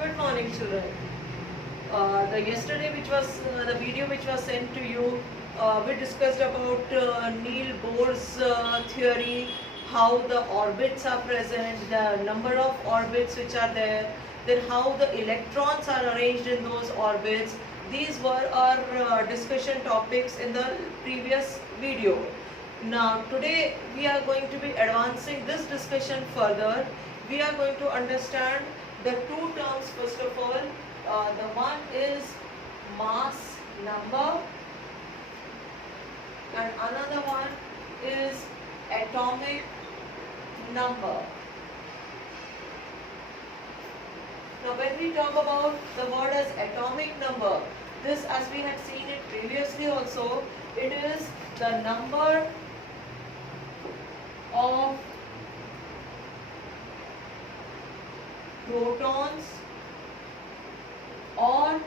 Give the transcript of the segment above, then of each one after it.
Good morning, children. The yesterday, which was the video which was sent to you, we discussed about Neil Bohr's theory, how the orbits are present, the number of orbits which are there, then how the electrons are arranged in those orbits. These were our discussion topics in the previous video. Now today we are going to be advancing this discussion further. We are going to understand the two terms first of all. The one is mass number and another one is atomic number. Now when we talk about the word as atomic number, this, as we had seen it previously also, it is the number of protons or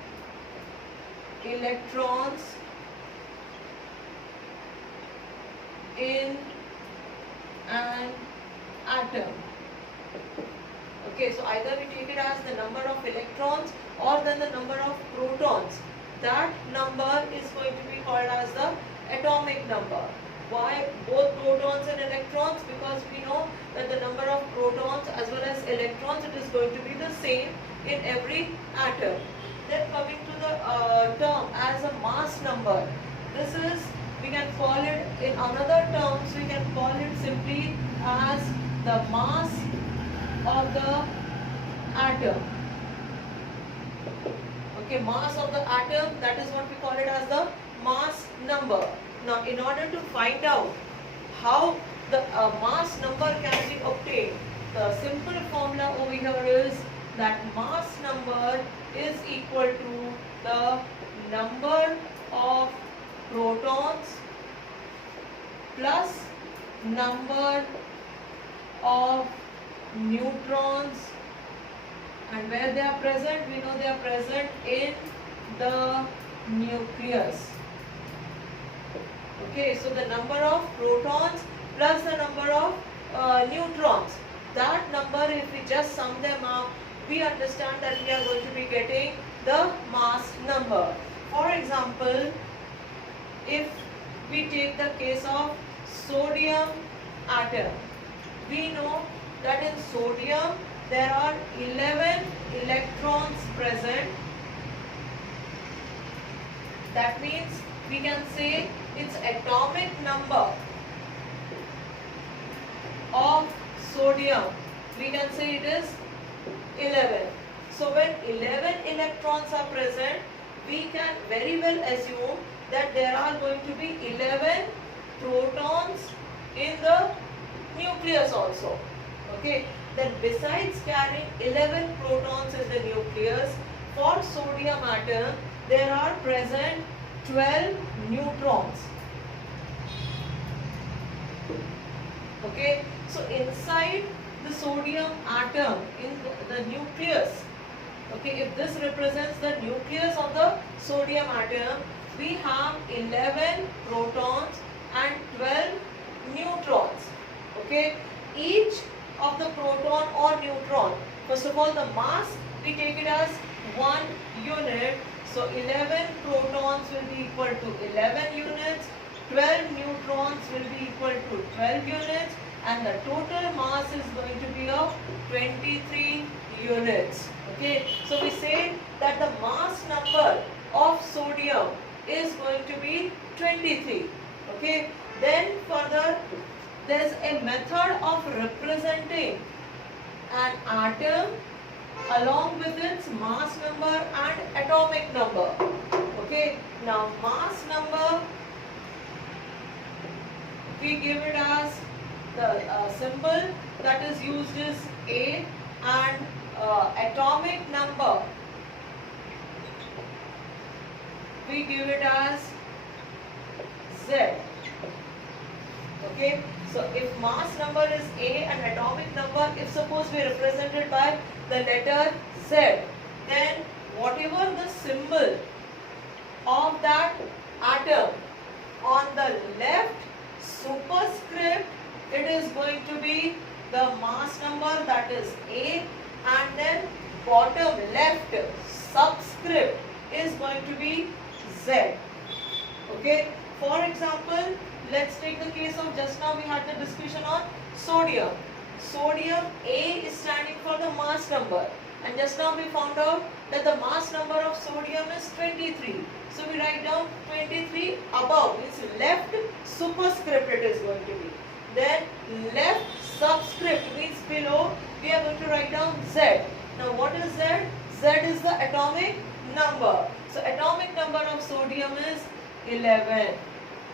electrons in an atom. Okay, so either we take it as the number of electrons or then the number of protons. That number is going to be called as the atomic number. Why both protons and electrons? Because we know that the number of protons as well as electrons, it is going to be the same in every atom. Then coming to the term as a mass number, this is, we can call it in another terms, we can call it simply as the mass of the atom. Okay, mass of the atom, that is what we call it as the mass number. Now, in order to find out how the mass number can be obtained, the simple formula over here is that mass number is equal to the number of protons plus number of neutrons, and where they are present, we know they are present in the nucleus. Okay, so the number of protons plus the number of neutrons, that number, if we just sum them up, we understand that we are going to be getting the mass number. For example, if we take the case of sodium atom, we know that in sodium there are 11 electrons present. That means we can say its atomic number of sodium, we can say it is 11. So when 11 electrons are present, we can very well assume that there are going to be 11 protons in the nucleus also. Okay, then besides carrying 11 protons in the nucleus, for sodium atom there are present 12 neutrons. Okay, so inside the sodium atom, in the nucleus, okay, if this represents the nucleus of the sodium atom, we have 11 protons and 12 neutrons. Okay, each of the proton or neutron, first of all the mass, we take it as 1 unit. So 11 protons will be equal to 11 units, 12 neutrons will be equal to 12 units, and the total mass is going to be of 23 units. Okay, so we say that the mass number of sodium is going to be 23. Okay, then further there is a method of representing an atom along with its mass number and atomic number. Okay, now mass number, we give it as the symbol that is used is A, and atomic number, we give it as Z. Okay, so if mass number is A and atomic number, if suppose we represent it by the letter Z, then whatever the symbol of that atom on the left superscript, it is going to be the mass number, that is A, and then bottom left subscript is going to be Z. Okay. For example, let's take the case of just now we had the discussion on sodium. Sodium A is standing for the mass number, and just now we found out that the mass number of sodium is 23. So we write down 23 above, means left superscript it is going to be. Then left subscript means below, we are going to write down Z. Now what is Z? Z is the atomic number. So atomic number of sodium is 11.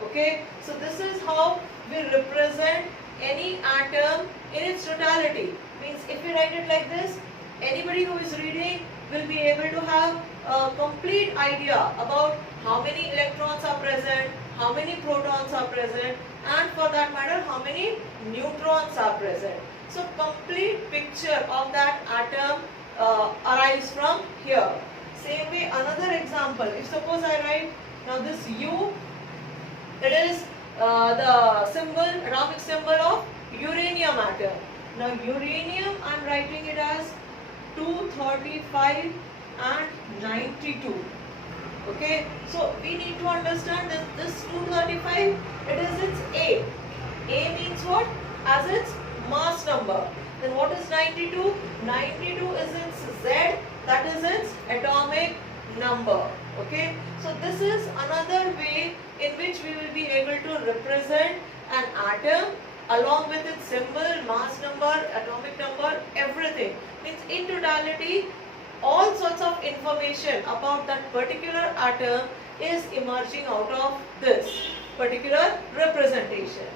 Okay, so this is how we represent any atom in its totality. Means if we write it like this, anybody who is reading will be able to have a complete idea about how many electrons are present, how many protons are present, and for that matter how many neutrons are present. So complete picture of that atom arrives from here. Same way, another example, if suppose I write now this U, it is the symbol, atomic symbol of uranium atom. Now uranium, I am writing it as 235 and 92. Okay, so we need to understand that this 235, it is its A. A means what? As its mass number. Then what is 92? 92 is its Z, that is its atomic number. Okay, so this is another way in which we will be able to represent an atom along with its symbol, mass number, atomic number, everything. Means in totality, all sorts of information about that particular atom is emerging out of this particular representation.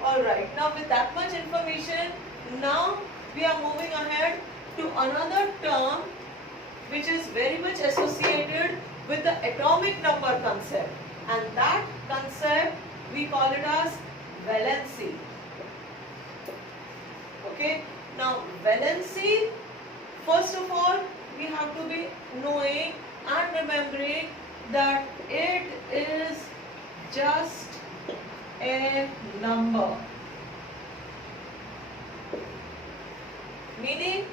Alright, now with that much information, now we are moving ahead to another term which is very much associated with the atomic number concept, and that concept we call it as valency. Okay, now valency, first of all we have to be knowing and remembering that it is just a number, meaning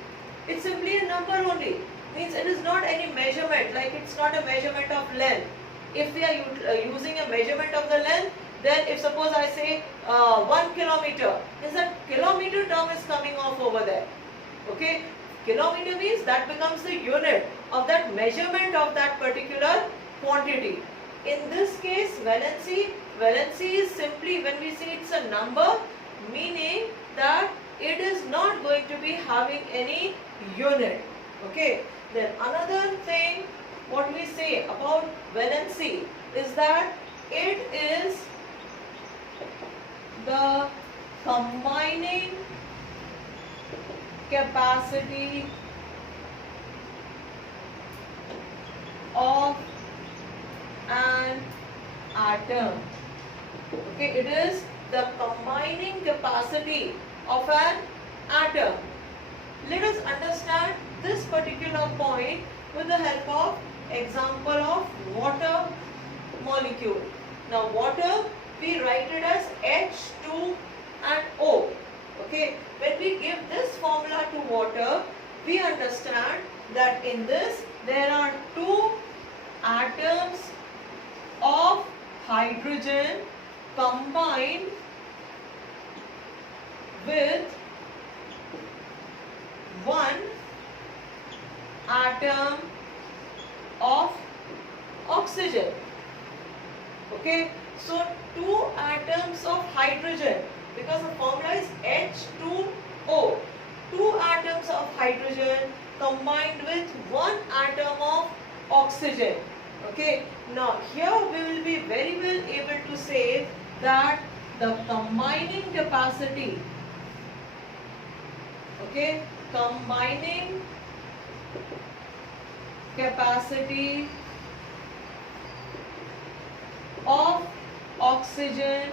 it's simply a number only. Means it is not any measurement, like it's not a measurement of length. If we are using a measurement of the length, then if suppose I say 1 kilometer, is that kilometer term is coming off over there. Okay, kilometer means that becomes the unit of that measurement of that particular quantity. In this case, valency is simply when we say it's a number, meaning that it is not going to be having any unit. Okay. Then another thing what we say about valency is that it is the combining capacity of an atom. Okay, it is the combining capacity of an atom. Let us understand this particular point with the help of example of water molecule. Now water, we write it as H2 and O. Okay, when we give this formula to water, we understand that in this there are two atoms of hydrogen combined with one atom of oxygen. Okay, so two atoms of hydrogen, because the formula is H2O, two atoms of hydrogen combined with one atom of oxygen. Okay, now here we will be very well able to say that the combining capacity, okay, combining capacity of oxygen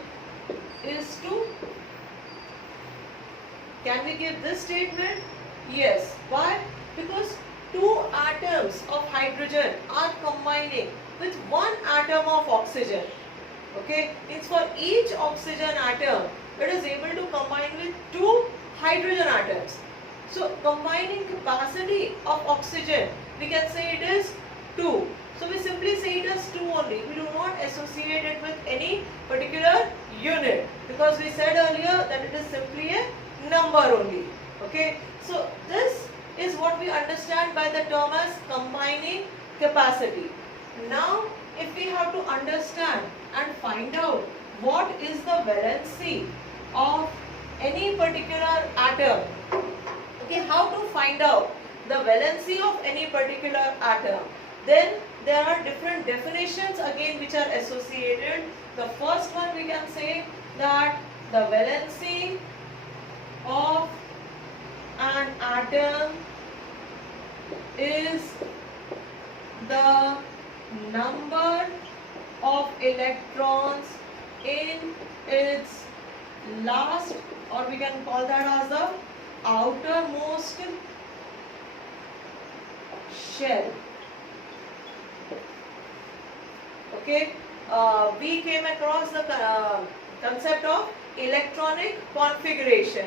is 2. Can we give this statement? Yes. Why? Because two atoms of hydrogen are combining with one atom of oxygen. Okay, means for each oxygen atom it is able to combine with two hydrogen atoms. So combining capacity of oxygen, we can say it is 2. So we simply say it as 2 only. We do not associate it with any particular unit, because we said earlier that it is simply a number only. Okay. So this is what we understand by the term as combining capacity. Now if we have to understand and find out what is the valency of any particular atom, okay, how to find out the valency of any particular atom, then there are different definitions again which are associated. The first one, we can say that the valency of an atom is the number of electrons in its last, or we can call that as the outermost shell. Okay, we came across the concept of electronic configuration,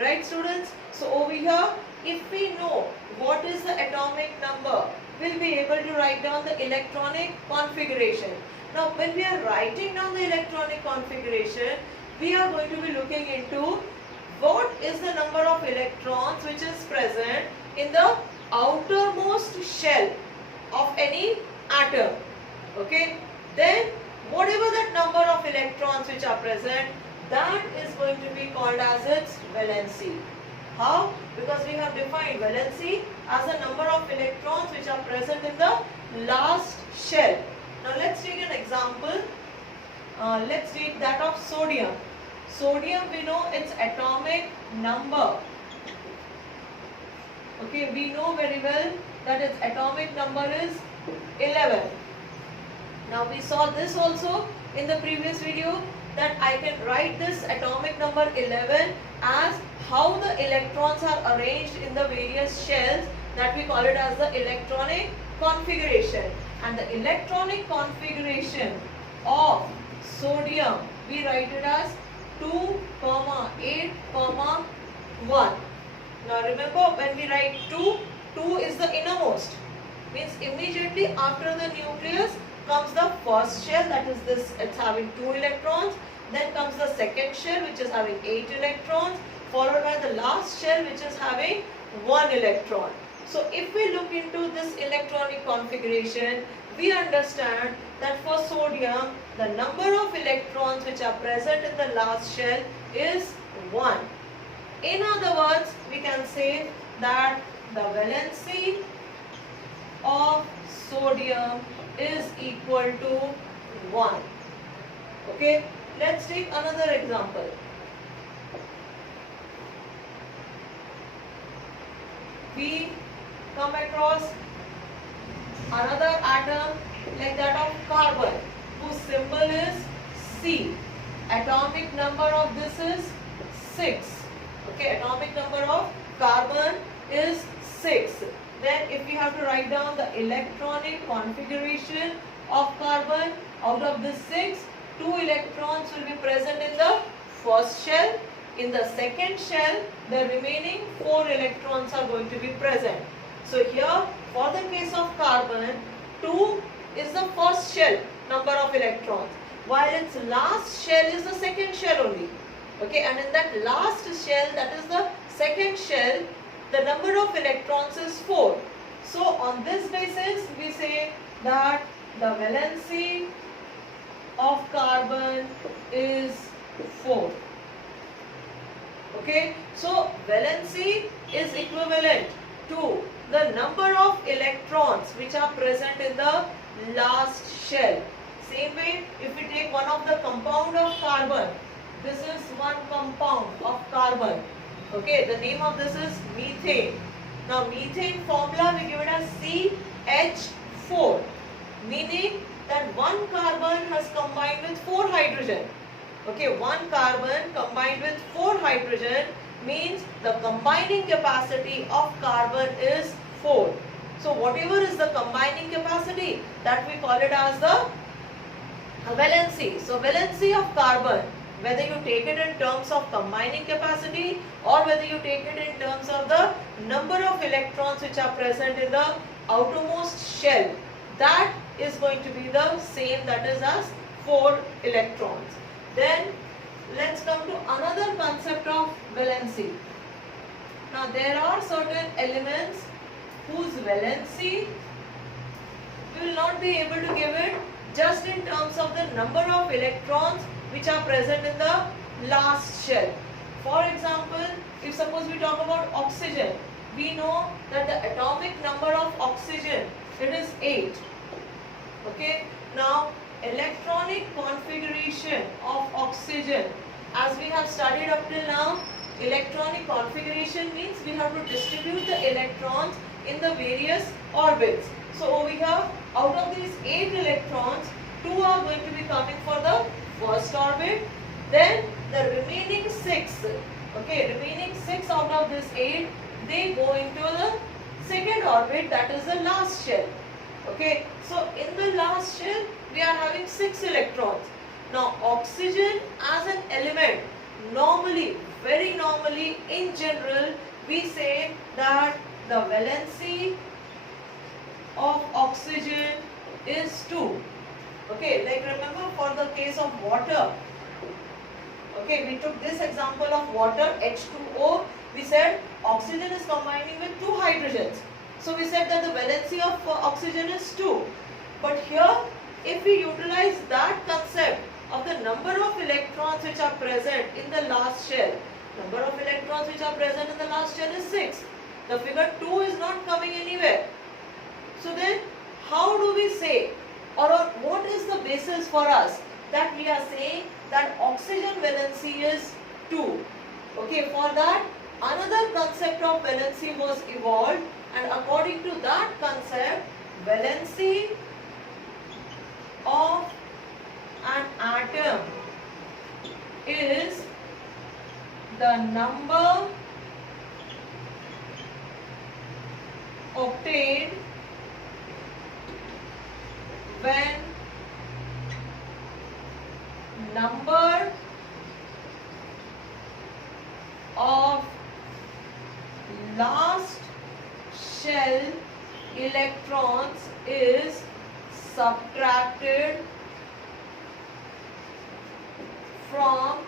right students? So over here, if we know what is the atomic number, we'll be able to write down the electronic configuration. Now when we are writing down the electronic configuration, we are going to be looking into what is the number of electrons which is present in the outermost shell of any atom. Okay, then whatever that number of electrons which are present, that is going to be called as its valency. How? Because we have defined valency as a number of electrons which are present in the last shell. Now let's take an example. Let's take that of sodium. Sodium, we know its atomic number. Okay, we know very well that its atomic number is 11. Now we saw this also in the previous video, that I can write this atomic number 11 as how the electrons are arranged in the various shells, that we call it as the electronic configuration. And the electronic configuration of sodium, we write it as 2, 8, 1. Now remember, when we write 2, 2 is the innermost. Means immediately after the nucleus comes the first shell, that is this, it's having 2 electrons. Then comes the second shell which is having 8 electrons, followed by the last shell which is having 1 electron. So if we look into this electronic configuration, we understand that for sodium, the number of electrons which are present in the last shell is 1. In other words, we can say that the valency of sodium is equal to 1. Okay, let's take another example. We come across another atom like that of carbon, whose symbol is C. Atomic number of this is 6. Okay, atomic number of carbon is 6. Then if we have to write down the electronic configuration of carbon, out of this 6, 2 electrons will be present in the first shell. In the second shell, the remaining 4 electrons are going to be present. So here, for the case of carbon, 2 is the first shell number of electrons, while its last shell is the second shell only. Okay, and in that last shell, that is the second shell, the number of electrons is 4. So on this basis, we say that the valency of carbon is 4. Okay, so valency is equivalent to the number of electrons which are present in the last shell. Same way, if we take one of the compound of carbon, this is one compound of carbon. Okay, the name of this is methane. Now methane formula we give it as CH4, meaning that one carbon has combined with 4 hydrogen. Okay, one carbon combined with 4 hydrogen means the combining capacity of carbon is 4. So whatever is the combining capacity, that we call it as the valency. So valency of carbon, whether you take it in terms of combining capacity or whether you take it in terms of the number of electrons which are present in the outermost shell, that is going to be the same, that is as 4 electrons. Then let's come to another concept of valency. Now there are certain elements whose valency we will not be able to give it just in terms of the number of electrons which are present in the last shell. For example, if suppose we talk about oxygen, we know that the atomic number of oxygen, it is 8. Okay. Now electronic configuration of oxygen, as we have studied up till now, electronic configuration means we have to distribute the electrons in the various orbits. So over here, out of these 8 electrons, 2 are going to be coming for the first orbit, then the remaining 6, okay, remaining 6 out of this 8, they go into the second orbit, that is the last shell. Okay, so in the last shell, we are having 6 electrons. Now oxygen as an element, normally, very normally, in general, we say that the valency of oxygen is 2. Okay, like remember for the case of water, okay, we took this example of water, H2O, we said oxygen is combining with 2 hydrogens. So we said that the valency of oxygen is 2. But here, if we utilize that concept of the number of electrons which are present in the last shell, number of electrons which are present in the last shell is 6. The figure 2 is not coming anywhere. So then, how do we say, or what is the basis for us that we are saying that oxygen valency is 2? Okay, for that, another concept of valency was evolved, and according to that concept, valency of an atom is the number obtained when number of last shell electrons is subtracted from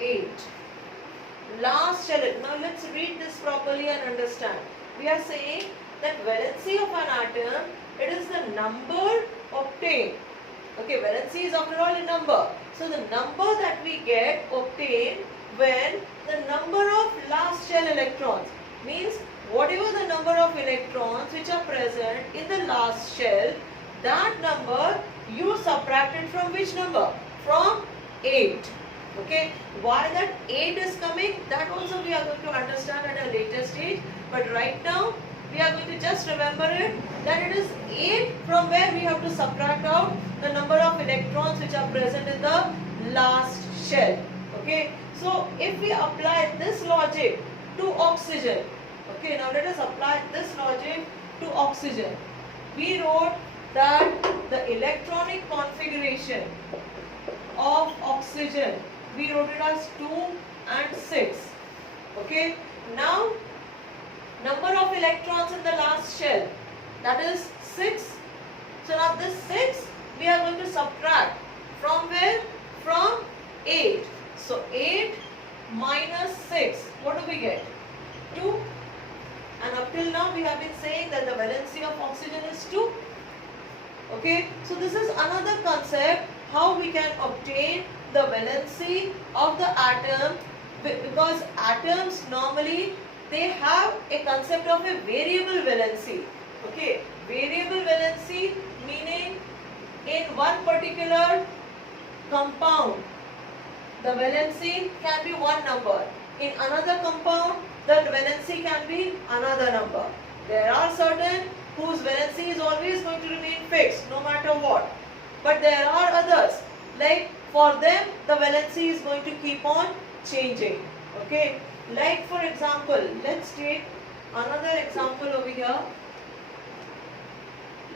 8. Last shell. Now let's read this properly and understand. We are saying that valency of an atom, it is the number obtained. Okay, valency is after all a number. So the number that we get obtained when the number of last shell electrons, means whatever the number of electrons which are present in the last shell, that number you subtracted from which number? From 8. Okay, why that 8 is coming, that also we are going to understand at a later stage. But right now, we are going to just remember it, that it is 8 from where we have to subtract out the number of electrons which are present in the last shell. Okay, so if we apply this logic to oxygen, okay, now let us apply this logic to oxygen. We wrote that the electronic configuration of oxygen, we wrote it as 2 and 6. Okay, now number of electrons in the last shell, that is 6. So now this 6 we are going to subtract from where? From 8. So 8 minus 6, what do we get? 2. And up till now we have been saying that the valency of oxygen is 2. Okay, so this is another concept how we can obtain the valency of the atom, because atoms normally they have a concept of a variable valency. Okay, variable valency meaning in one particular compound the valency can be one number, in another compound the valency can be another number. There are certain whose valency is always going to remain fixed no matter what, but there are others, like for them the valency is going to keep on changing. Okay, like for example, let's take another example over here.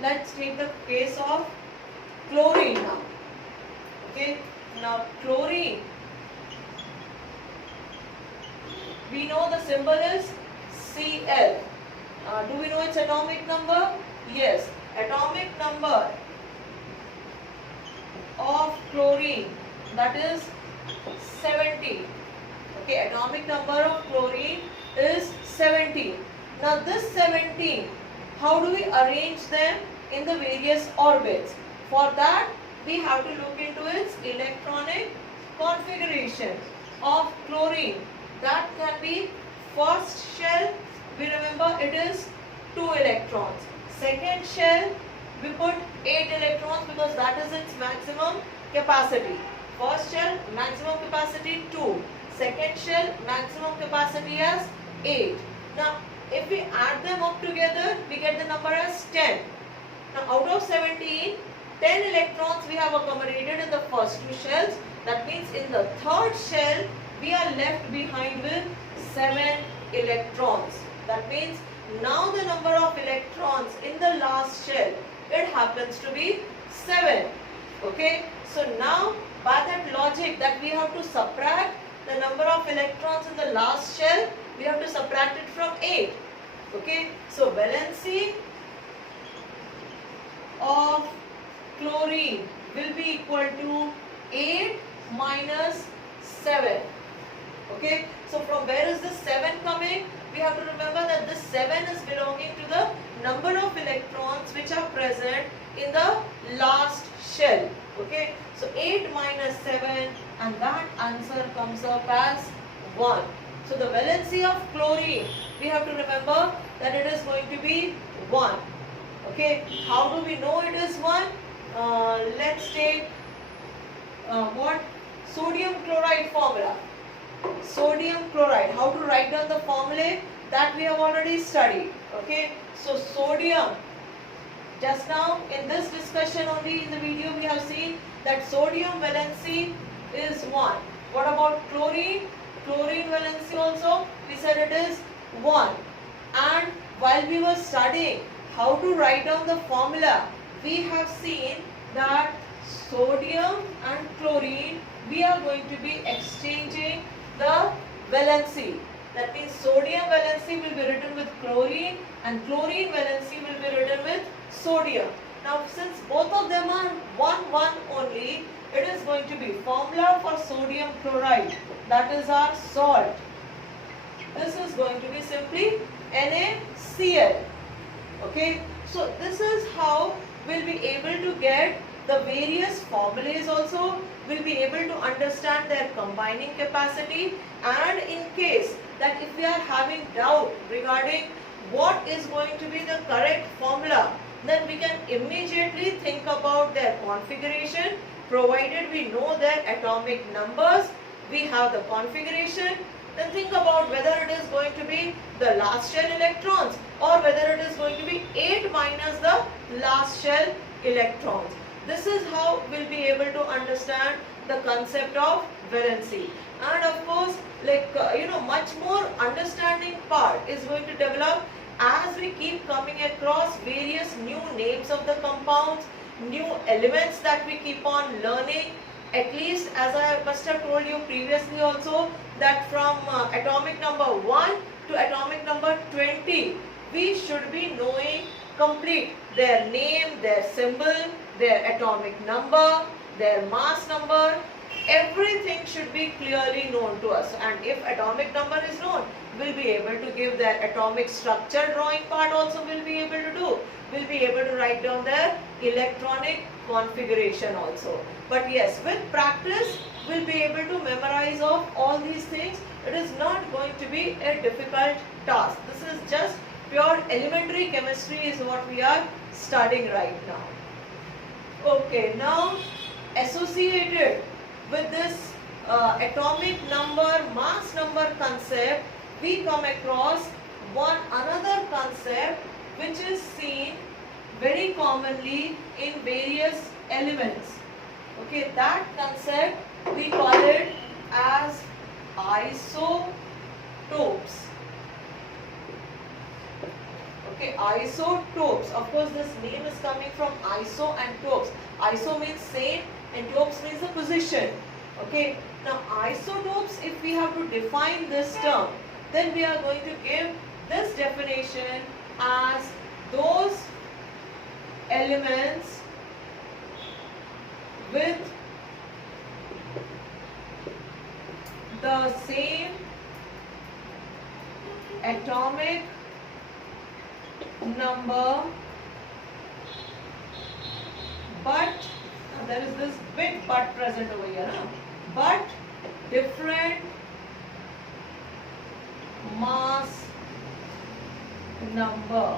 Let's take the case of chlorine now. Okay, now chlorine We know the symbol is Cl. Do we know its atomic number? Yes. Atomic number of chlorine, that is 70. Okay, atomic number of chlorine is 17. Now this 17, how do we arrange them in the various orbits? For that, we have to look into its electronic configuration of chlorine. That can be first shell, we remember it is 2 electrons. Second shell, we put 8 electrons because that is its maximum capacity. First shell, maximum capacity 2. Second shell, maximum capacity as 8. Now, if we add them up together, we get the number as 10. Now, out of 17, 10 electrons we have accommodated in the first 2 shells. That means in the third shell, we are left behind with 7 electrons. That means now the number of electrons in the last shell, it happens to be 7. Okay. So now by that logic that we have to subtract the number of electrons in the last shell, we have to subtract it from 8. Okay. So valency of chlorine will be equal to 8 minus 7. Okay. So from where is this 7 coming? We have to remember that this 7 is belonging to the number of electrons which are present in the last shell. Okay. So 8 minus 7, and that answer comes up as 1. So the valency of chlorine, we have to remember that it is going to be 1. Okay. How do we know it is 1? Let's take what? Sodium chloride formula. Sodium chloride. How to write down the formulae? That we have already studied. Okay. So sodium, just now in this discussion only in the video we have seen that sodium valency is 1. What about chlorine? Chlorine valency also we said it is 1. And while we were studying how to write down the formula, we have seen that sodium and chlorine, we are going to be exchanging the valency. That means sodium valency will be written with chlorine and chlorine valency will be written with sodium. Now since both of them are 1 only, it is going to be formula for sodium chloride, that is our salt. This is going to be simply NaCl. Okay. So this is how we'll be able to get the various formulas also, will be able to understand their combining capacity, and in case that if we are having doubt regarding what is going to be the correct formula, then we can immediately think about their configuration. Provided we know their atomic numbers, we have the configuration, then think about whether it is going to be the last shell electrons or whether it is going to be 8 minus the last shell electrons. This is how we'll be able to understand the concept of valency. And of course, much more understanding part is going to develop as we keep coming across various new names of the compounds, new elements that we keep on learning. At least as I must have told you previously also, that from atomic number 1 to atomic number 20, we should be knowing complete their name, their symbol, their atomic number, their mass number. Everything should be clearly known to us, and if atomic number is known, we'll be able to give their atomic structure drawing part also we'll be able to do. We'll be able to write down their electronic configuration also. But yes, with practice, we'll be able to memorize of all these things. It is not going to be a difficult task. This is just pure elementary chemistry is what we are studying right now. Okay, now associated with this atomic number, mass number concept, we come across another concept which is seen very commonly in various elements. Okay, that concept we call it as isotopes. Okay, isotopes. Of course, this name is coming from iso and topes. Iso means same and topes means the position. Okay, now isotopes, if we have to define this term, then we are going to give this definition as those elements with the same atomic number, but there is this big but present over here, but different mass number.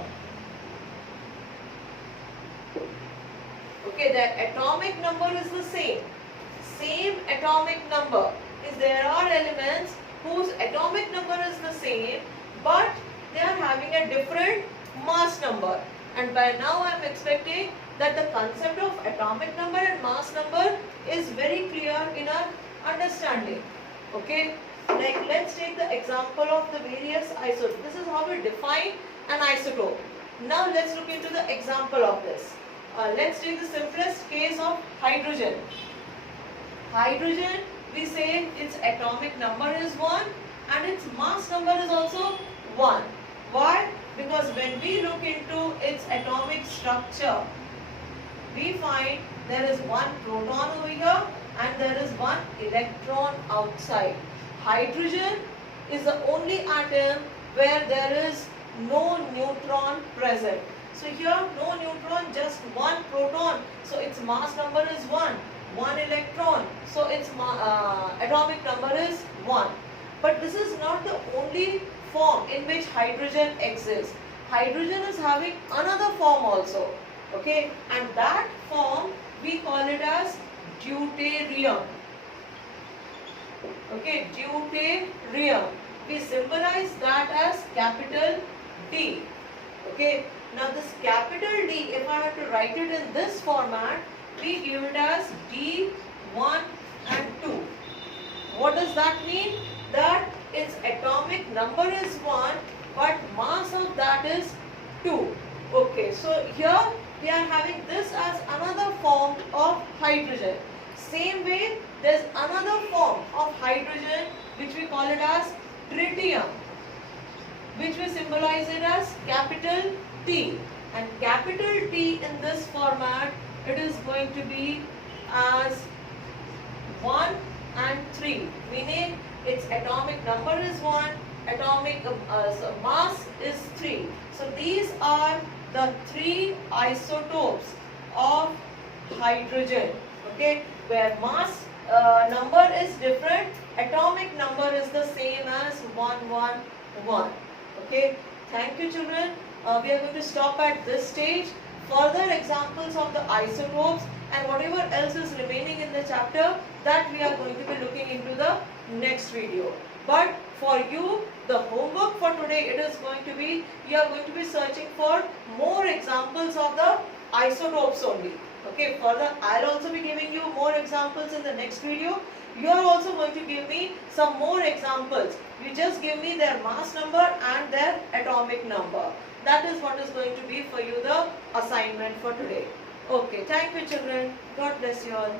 Okay, the atomic number is the same atomic number. Is there are elements whose atomic number is the same, but they are having a different mass number. And by now I am expecting that the concept of atomic number and mass number is very clear in our understanding. Okay, like let's take the example of the various isotopes. This is how we define an isotope. Now let's look into the example of this. Let's take the simplest case of hydrogen. Hydrogen, we say its atomic number is 1 and its mass number is also 1. Why? Because when we look into its atomic structure, we find there is one proton over here and there is one electron outside. Hydrogen is the only atom where there is no neutron present. So here no neutron, just one proton. So its mass number is 1. One electron. So its atomic number is 1. But this is not the only form in which hydrogen exists. Hydrogen is having another form also. Okay, and that form we call it as deuterium. Okay, deuterium. We symbolize that as capital D. Okay, now this capital D, if I have to write it in this format, we give it as D1 and 2. What does that mean? That its atomic number is 1, but mass of that is 2. Okay, so here we are having this as another form of hydrogen. Same way, there is another form of hydrogen which we call it as tritium, which we symbolize it as capital T. And capital T in this format, it is going to be as 1 and 3, meaning its atomic number is 1, atomic mass is 3. So these are the 3 isotopes of hydrogen, okay, where mass number is different, atomic number is the same as 1, 1, 1. Okay, thank you children. We are going to stop at this stage. Further examples of the isotopes and whatever else is remaining in the chapter, that we are going to be looking into the next video. But for you, the homework for today, it is going to be, you are going to be searching for more examples of the isotopes only. Okay, further I'll also be giving you more examples in the next video. You are also going to give me some more examples. You just give me their mass number and their atomic number. That is what is going to be for you the assignment for today. Okay, thank you children. God bless you all.